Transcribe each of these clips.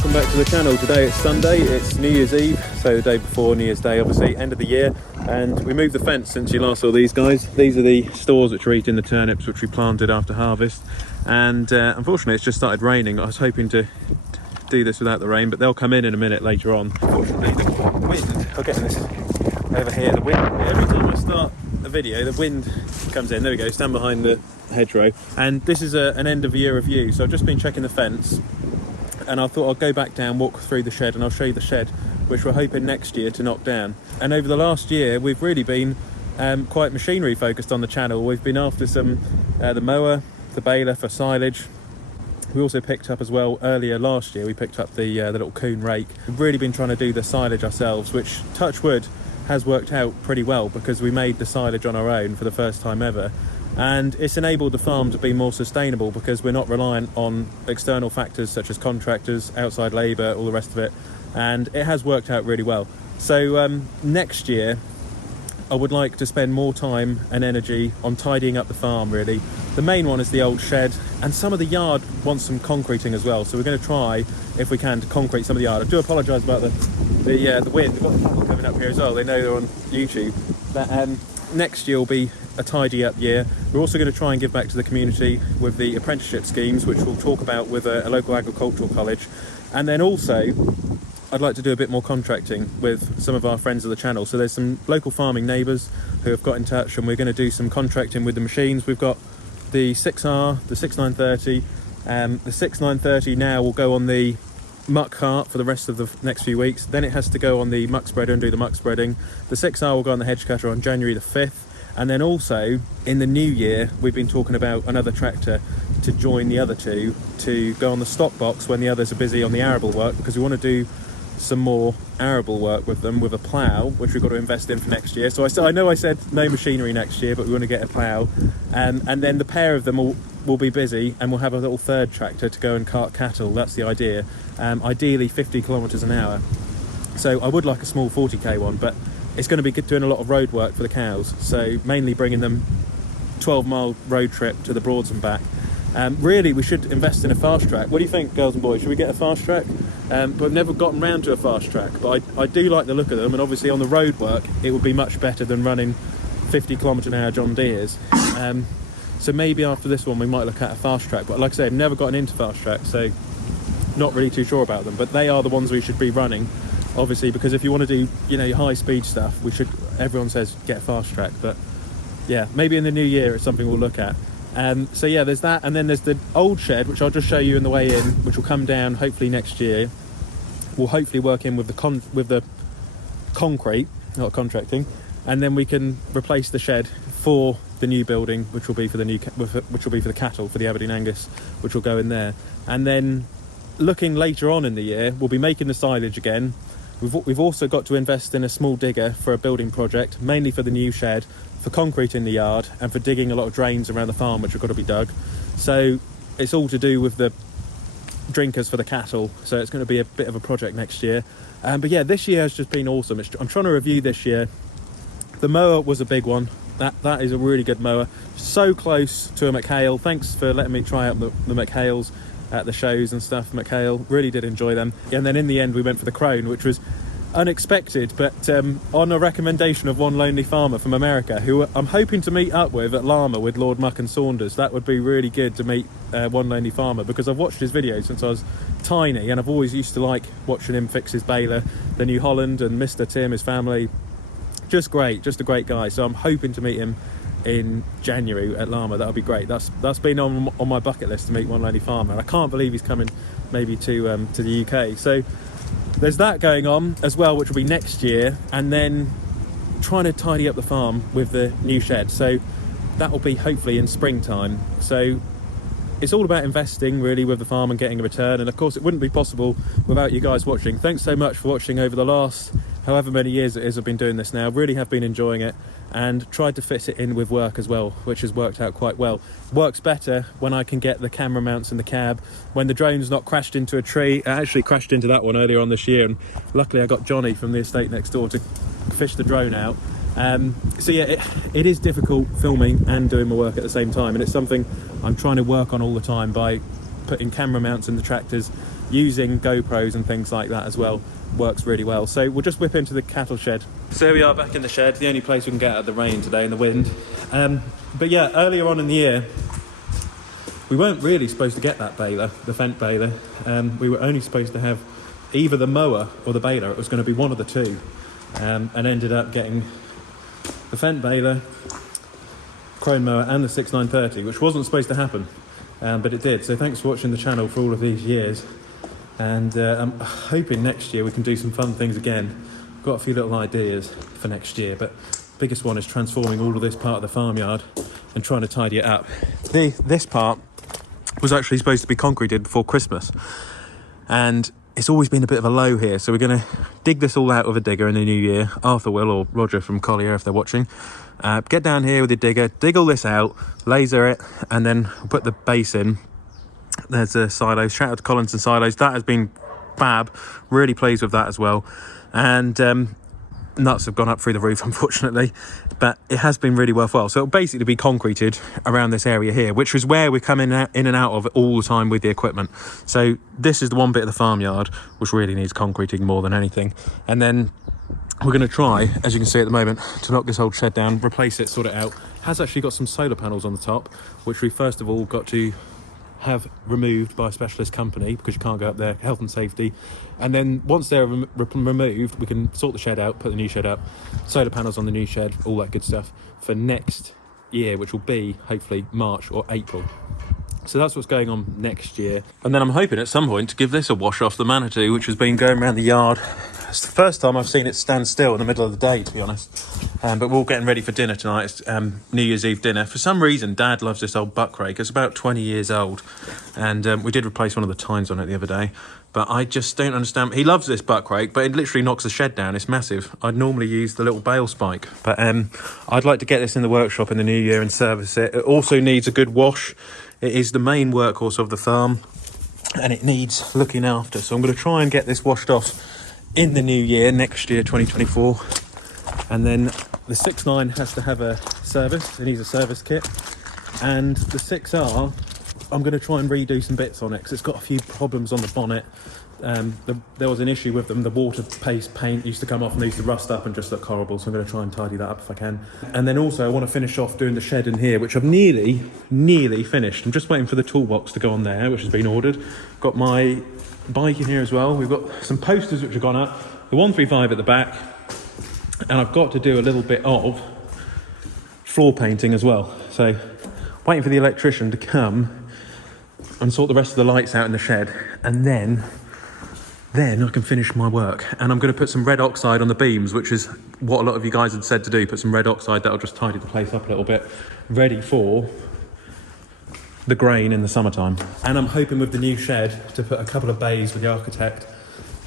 welcome back to the channel. Today it's Sunday, it's New Year's Eve, so the day before New Year's Day, obviously, end of the year, and we moved the fence since you last saw these guys. These are the stores which are eating the turnips which we planted after harvest, and unfortunately it's just started raining. I was hoping to do this without the rain, but they'll come in a minute later on. Unfortunately the wind, I'll get this over here, the wind, every time I start a video the wind comes in. There we go, stand behind the hedgerow, and this is an end of year review, so I've just been checking the fence, and I thought I'll go back down, walk through the shed, and I'll show you the shed which we're hoping next year to knock down. And over the last year we've really been quite machinery focused on the channel. We've been after some the mower, the baler for silage. We also picked up as well earlier last year, we picked up the little coon rake. We've really been trying to do the silage ourselves, which, touch wood, has worked out pretty well because we made the silage on our own for the first time ever. And it's enabled the farm to be more sustainable because we're not reliant on external factors such as contractors, outside labour, all the rest of it, and it has worked out really well. So next year I would like to spend more time and energy on tidying up the farm, really. The main one is the old shed, and some of the yard wants some concreting as well, so we're going to try, if we can, to concrete some of the yard. I do apologise about the wind. We've got the couple coming up here as well, they know they're on YouTube. But next year will be a tidy up year. We're also going to try and give back to the community with the apprenticeship schemes, which we'll talk about with a local agricultural college. And then also I'd like to do a bit more contracting with some of our friends of the channel. So there's some local farming neighbours who have got in touch, and we're going to do some contracting with the machines. We've got the 6R, the 6930. The 6930 now will go on the muck cart for the rest of the next few weeks. Then it has to go on the muck spreader and do the muck spreading. The 6R will go on the hedge cutter on January the 5th. And then also in the new year we've been talking about another tractor to join the other two to go on the stock box when the others are busy on the arable work, because we want to do some more arable work with them, with a plough, which we've got to invest in for next year. So I know I said no machinery next year, but we want to get a plough, and then the pair of them will be busy, and we'll have a little third tractor to go and cart cattle. That's the idea. Ideally 50 kilometres an hour. So I would like a small 40k one, but it's going to be doing a lot of road work for the cows, so mainly bringing them 12-mile road trip to the Broads and back. Really, we should invest in a fast track. What do you think, girls and boys? Should we get a fast track? But we've never gotten round to a fast track, but I do like the look of them, and obviously on the road work it would be much better than running 50 km/h John Deeres. So maybe after this one we might look at a fast track, but like I said, I've never gotten into fast track, so not really too sure about them, but they are the ones we should be running, obviously, because if you want to do, you know, your high speed stuff, everyone says get a fast track, but yeah, maybe in the new year it's something we'll look at. So yeah, there's that, and then there's the old shed, which I'll just show you in the way in, which will come down hopefully next year. We'll hopefully work in with the concrete, not contracting, and then we can replace the shed for the new building, which will be for the cattle, for the Aberdeen Angus, which will go in there. And then looking later on in the year, we'll be making the silage again. We've also got to invest in a small digger for a building project, mainly for the new shed, for concrete in the yard, and for digging a lot of drains around the farm which have got to be dug. So it's all to do with the drinkers for the cattle, so it's going to be a bit of a project next year. But yeah, this year has just been awesome. I'm trying to review this year. The mower was a big one. That is a really good mower, so close to a McHale. Thanks for letting me try out the McHales at the shows and stuff. McHale, really did enjoy them. And then in the end we went for the Crone, which was unexpected, but on a recommendation of one lonely farmer from America, who I'm hoping to meet up with at Llama with Lord Muck and Saunders. That would be really good to meet one lonely farmer, because I've watched his videos since I was tiny, and I've always used to like watching him fix his baler, the New Holland, and Mr. Tim, his family. Just great, just a great guy. So I'm hoping to meet him in January at Llama. That'll be great. That's been on my bucket list, to meet one lonely farmer, and I can't believe he's coming maybe to the UK. So there's that going on as well, which will be next year, and then trying to tidy up the farm with the new shed. So that will be hopefully in springtime. So it's all about investing really with the farm and getting a return, and of course it wouldn't be possible without you guys watching. Thanks so much for watching over the last however many years it is I've been doing this now. Really have been enjoying it, and tried to fit it in with work as well, which has worked out quite well. Works better when I can get the camera mounts in the cab, when the drone's not crashed into a tree. I actually crashed into that one earlier on this year, and luckily I got Johnny from the estate next door to fish the drone out. So yeah, it is difficult filming and doing my work at the same time, and it's something I'm trying to work on all the time by putting camera mounts in the tractors, using GoPros and things like that as well works really well. So we'll just whip into the cattle shed. So here we are back in the shed, the only place we can get out of the rain today and the wind. But yeah, earlier on in the year, we weren't really supposed to get that baler, the Fendt baler. We were only supposed to have either the mower or the baler. It was going to be one of the two, and ended up getting the Fendt baler, Chrome mower and the 6930, which wasn't supposed to happen, but it did. So thanks for watching the channel for all of these years, and I'm hoping next year we can do some fun things again. Got a few little ideas for next year, but biggest one is transforming all of this part of the farmyard and trying to tidy it up. This part was actually supposed to be concreted before Christmas, and it's always been a bit of a low here, so we're going to dig this all out with a digger in the new year. Arthur will, or Roger from Collier if they're watching. Get down here with a digger, dig all this out, laser it, and then we'll put the base in. There's a silos. Shout out to Collins and Silos. That has been fab. Really pleased with that as well. And nuts have gone up through the roof, unfortunately, but it has been really worthwhile. So it'll basically be concreted around this area here, which is where we're coming in and out of all the time with the equipment. So this is the one bit of the farmyard which really needs concreting more than anything. And then we're going to try, as you can see at the moment, to knock this old shed down, replace it, sort it out. It has actually got some solar panels on the top, which we first of all got to have removed by a specialist company because you can't go up there, health and safety. And then once they're removed, we can sort the shed out, put the new shed up, solar panels on the new shed, all that good stuff for next year, which will be hopefully March or April. So that's what's going on next year. And then I'm hoping at some point to give this a wash off, the Manitou, which has been going around the yard. It's the first time I've seen it stand still in the middle of the day, to be honest. But we're all getting ready for dinner tonight. It's New Year's Eve dinner. For some reason, Dad loves this old buck rake. It's about 20 years old. And we did replace one of the tines on it the other day. But I just don't understand. He loves this buck rake, but it literally knocks the shed down. It's massive. I'd normally use the little bale spike. But I'd like to get this in the workshop in the new year and service it. It also needs a good wash. It is the main workhorse of the farm, and it needs looking after. So I'm going to try and get this washed off in the new year, next year, 2024. And then the 6.9 has to have a service. It needs a service kit. And the 6R, I'm going to try and redo some bits on it because it's got a few problems on the bonnet. There was an issue with them. The water-based paint used to come off and they used to rust up and just look horrible, so I'm going to try and tidy that up if I can. And then also I want to finish off doing the shed in here, which I've nearly finished. I'm just waiting for the toolbox to go on there, which has been ordered. Got my bike in here as well. We've got some posters which have gone up, the 135 at the back, and I've got to do a little bit of floor painting as well. So waiting for the electrician to come and sort the rest of the lights out in the shed, and then I can finish my work. And I'm going to put some red oxide on the beams, which is what a lot of you guys had said to do. Put some red oxide, that'll just tidy the place up a little bit, ready for the grain in the summertime. And I'm hoping with the new shed to put a couple of bays with the architect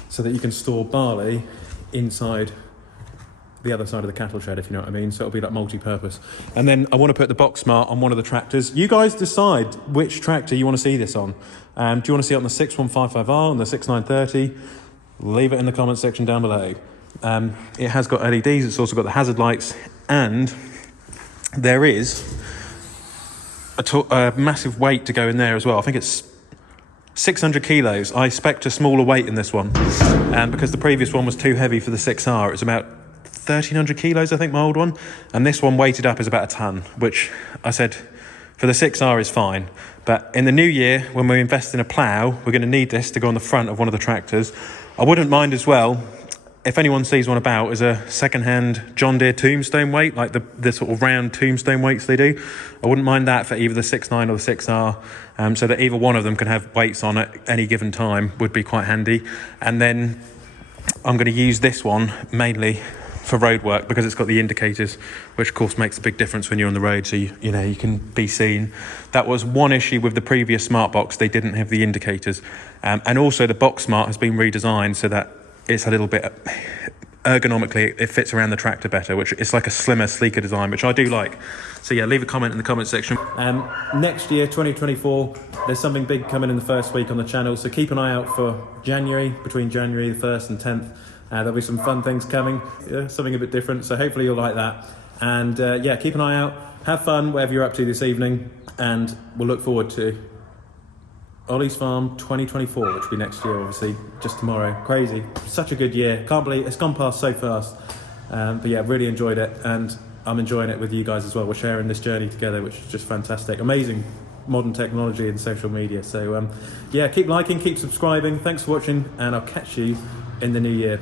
so that you can store barley inside the other side of the cattle shed, if you know what I mean. So it'll be like multi-purpose. And then I want to put the box smart on one of the tractors. You guys decide which tractor you want to see this on. Do you want to see it on the 6155R, on the 6930? Leave it in the comment section down below. It has got LEDs, it's also got the hazard lights, and there is a massive weight to go in there as well. I think it's 600 kilos. I expect a smaller weight in this one, because the previous one was too heavy for the 6R. It's about 1,300 kilos, I think, my old one, and this one weighted up is about a ton, which I said for the 6R is fine. But in the new year, when we invest in a plough, we're going to need this to go on the front of one of the tractors. I wouldn't mind as well, if anyone sees one about, is a second-hand John Deere tombstone weight, like the sort of round tombstone weights they do. I wouldn't mind that for either the 6.9 or the 6R, so that either one of them can have weights on at any given time would be quite handy. And then I'm going to use this one mainly for road work because it's got the indicators, which of course makes a big difference when you're on the road, so you know you can be seen. That was one issue with the previous smart box. They didn't have the indicators, and also the box smart has been redesigned so that it's a little bit ergonomically, it fits around the tractor better, which it's like a slimmer, sleeker design, which I do like. So yeah, leave a comment in the comment section. Next year, 2024, there's something big coming in the first week on the channel, so keep an eye out for January, between January the 1st and 10th. There'll be some fun things coming, something a bit different, so hopefully you'll like that. And yeah, keep an eye out, have fun, whatever you're up to this evening, and we'll look forward to Olly's Farm 2024, which will be next year, obviously, just tomorrow. Crazy. Such a good year. Can't believe it's gone past so fast. But yeah, really enjoyed it, and I'm enjoying it with you guys as well. We're sharing this journey together, which is just fantastic. Amazing modern technology and social media. So yeah, keep liking, keep subscribing. Thanks for watching, and I'll catch you in the new year.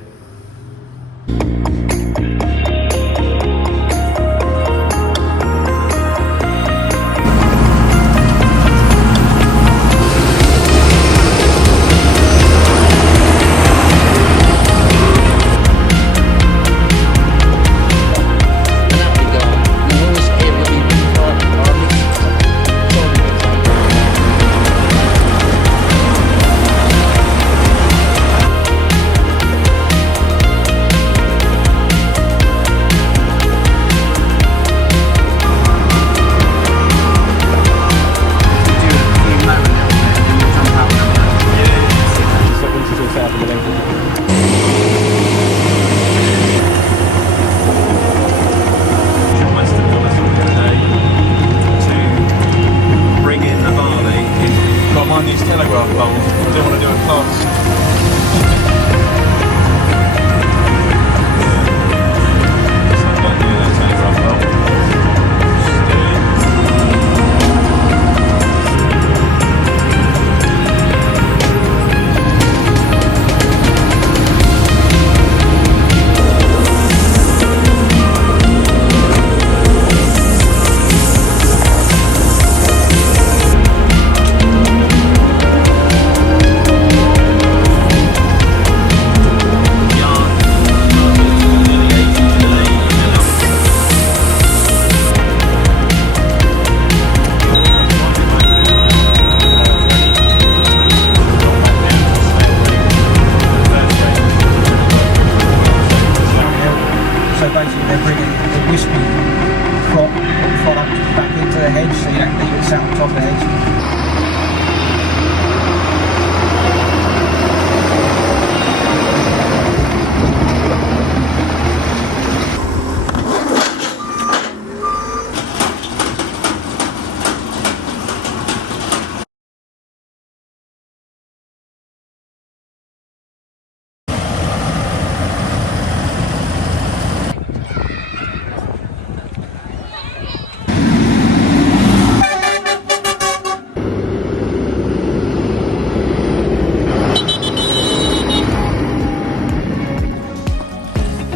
Mind these telegraph poles. I don't want to do it fast. Sounds like doing that telegraph pole. So basically they're bringing the wispy crop product back into the hedge, so you don't leave it sat on top of the hedge.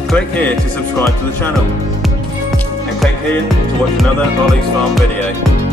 Click here to subscribe to the channel, and click here to watch another Olly's Farm video.